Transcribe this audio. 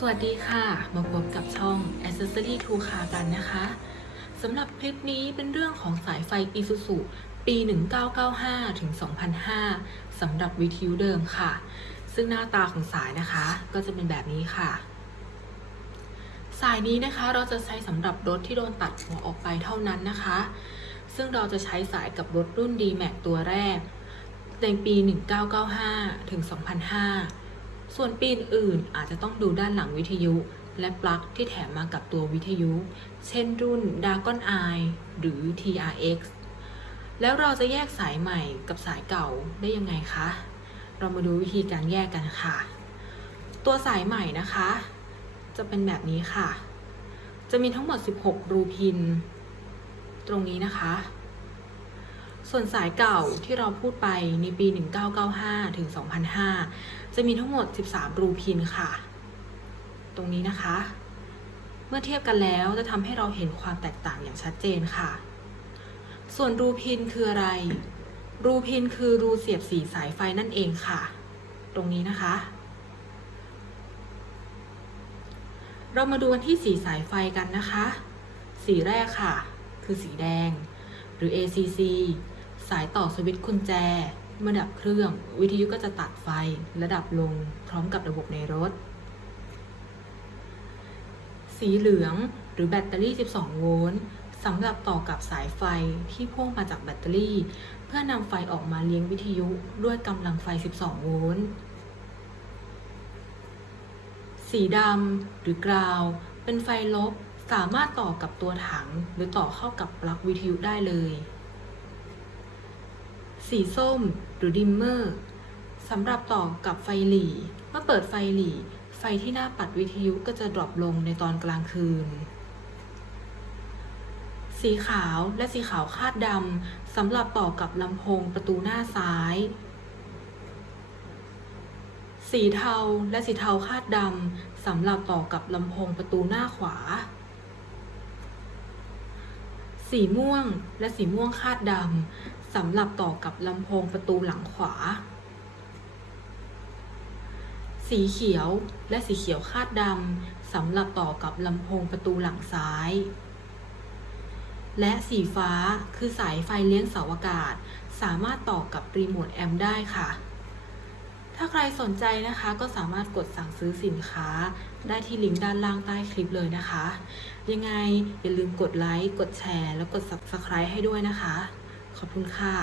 สวัสดีค่ะ มาพบกับช่อง Accessory to Car กันนะคะสำหรับคลิปนี้เป็นเรื่องของสายไฟ Isuzu ปี 1995 ถึง 2005สำหรับวิทยุเดิมค่ะ ซึ่งหน้าตาของสายนะคะ ก็จะเป็นแบบนี้ค่ะ สายนี้นะคะเราจะใช้สำหรับรถที่โดนตัดหัวออกไปเท่านั้นนะคะ ซึ่งเราจะใช้สายกับรถรุ่น D-Max ตัวแรก ในปี 1995 ถึง 2005 ส่วนปีอื่นอาจจะต้องดูด้านหลังวิทยุ และปลั๊กที่แถมมากับตัววิทยุ เช่นรุ่น Dragon Eye หรือ TRX แล้วเราจะแยกสายใหม่กับสายเก่าได้ยังไงคะ เรามาดูวิธีการแยกกันค่ะ ตัวสายใหม่นะคะ จะเป็นแบบนี้ค่ะ จะมีทั้งหมด 16 รูพิน ตรงนี้นะคะ ส่วนสายเก่าที่เราพูดไปในปี 1995 ถึง 2005 จะมีทั้งหมด 13 รูพินค่ะ ตรงนี้นะคะ เมื่อเทียบกันแล้วจะทำให้เราเห็นความแตกต่างอย่างชัดเจนค่ะ ส่วนรูพินคืออะไร รูพินคือรูเสียบสีสายไฟนั่นเองค่ะ ตรงนี้นะคะ เรามาดูกันที่สีสายไฟกันนะคะ สีแรกค่ะ คือสีแดงหรือ ACC สายต่อสวิตช์กุญแจ เมื่อดับเครื่อง วิทยุก็จะตัดไฟและดับลงพร้อมกับระบบในรถ สีเหลืองหรือแบตเตอรี่ 12 โวลต์สำหรับต่อกับสายไฟที่พ่วงมาจากแบตเตอรี่ เพื่อนำไฟออกมาเลี้ยงวิทยุด้วยกำลังไฟ 12 โวลต์สีดำหรือกราว เป็นไฟลบสามารถต่อกับตัวถังหรือต่อเข้ากับปลั๊กวิทยุได้เลย สีส้มหรือดิมเมอร์สำหรับต่อกับไฟหลีเมื่อเปิดไฟหลีไฟที่หน้าปัดวิทยุก็จะดรอปลงในตอนกลางคืน สีขาวและสีขาวคาดดำสำหรับต่อกับลำโพงประตูหน้าซ้าย สีเทาและสีเทาคาดดำสำหรับต่อกับลำโพงประตูหน้าขวา สีม่วงและสีม่วงคาดดำสำหรับต่อกับลำโพงประตูหลังขวา สีเขียวและสีเขียวคาดดำสำหรับต่อกับลำโพงประตูหลังซ้าย และสีฟ้าคือสายไฟเลี้ยงเสาอากาศ สามารถต่อกับรีโมทแอมป์ได้ค่ะ ถ้าใครสนใจนะคะก็สามารถกดสั่งซื้อสินค้า ได้ที่ลิงก์ด้านล่างใต้คลิปเลยนะคะ ยังไงอย่าลืมกดไลค์ กดแชร์ แล้วกด Subscribe ให้ด้วยนะคะ ขอบคุณค่ะ